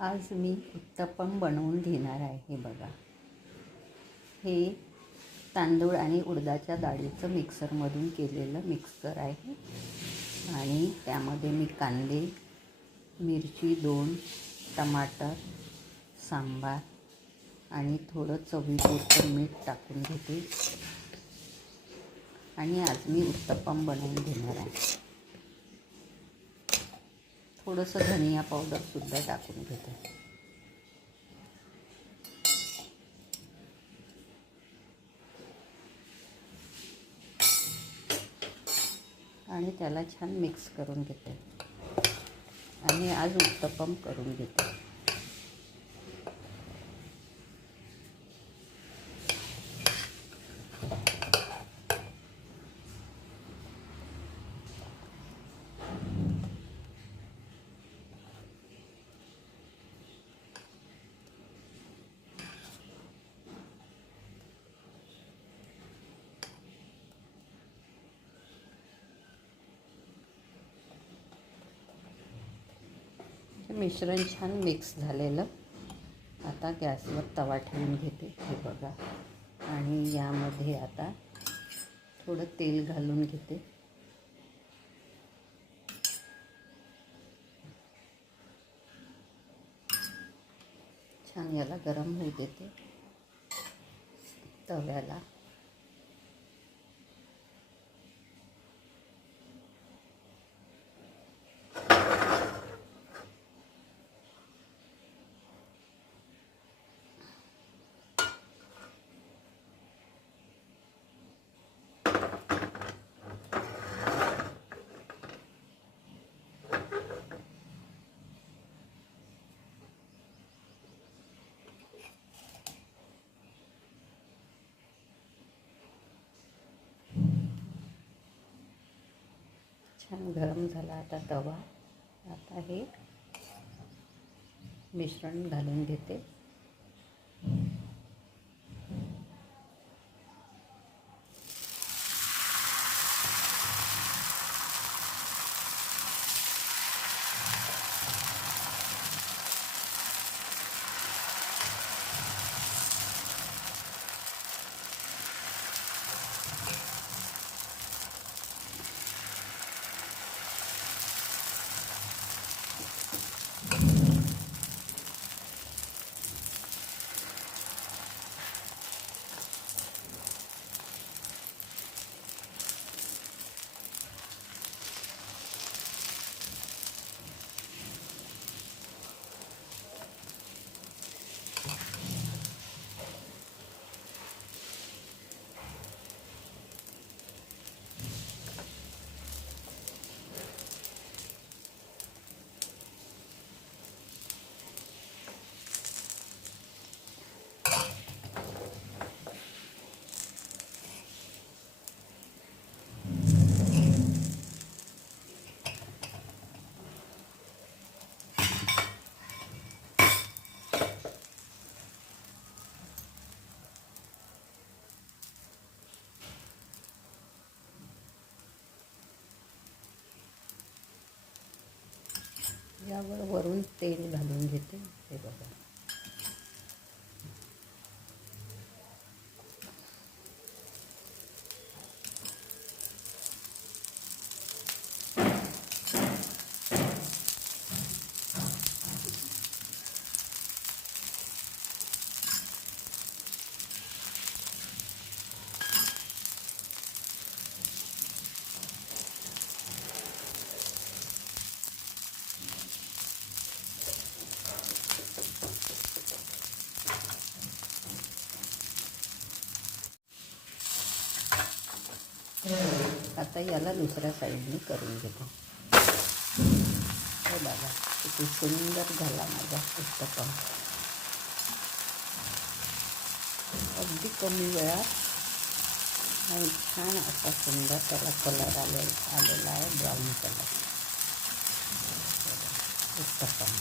आज मी उत्तप्पम बनवून घेणार आहे हे बघा. हे तांदूळ आणि उडदाच्या डाळीचं मिक्सरमधून केलेलं मिक्सर आहे. आणि त्यामध्ये मी कांदे मिरची दोन टमाटर सांबार आणि थोडं चवीपुरतं मीठ टाकून घेते. आणि आज मी उत्तप्पम बनवून घेणार आहे. थोडंसं धनिया पावडरसुद्धा टाकून घेते. आणि त्याला छान मिक्स करून घेते. आणि आज उत्तपम करून घेते. हे मिश्रण छान मिक्स झालेलं. आता गॅसवर तवा ठेवून घेते हे बघा. आणि यामध्ये आता थोडं तेल घालून घेते. छान याला गरम होऊ देते. तव्याला. छान गरम झाला आता तवा. आता हे मिश्रण घालून घेते. त्यावर वरून तेल घालून घेते हे बघा. आता याला दुसऱ्या साईडने करून घेतो. हे बघा किती सुंदर झाला माझा उत्तपम अगदी कमी वेळात. आणि छान असा सुंदर त्याला कलर आले आलेला आहे ब्राऊन कलर उत्तपम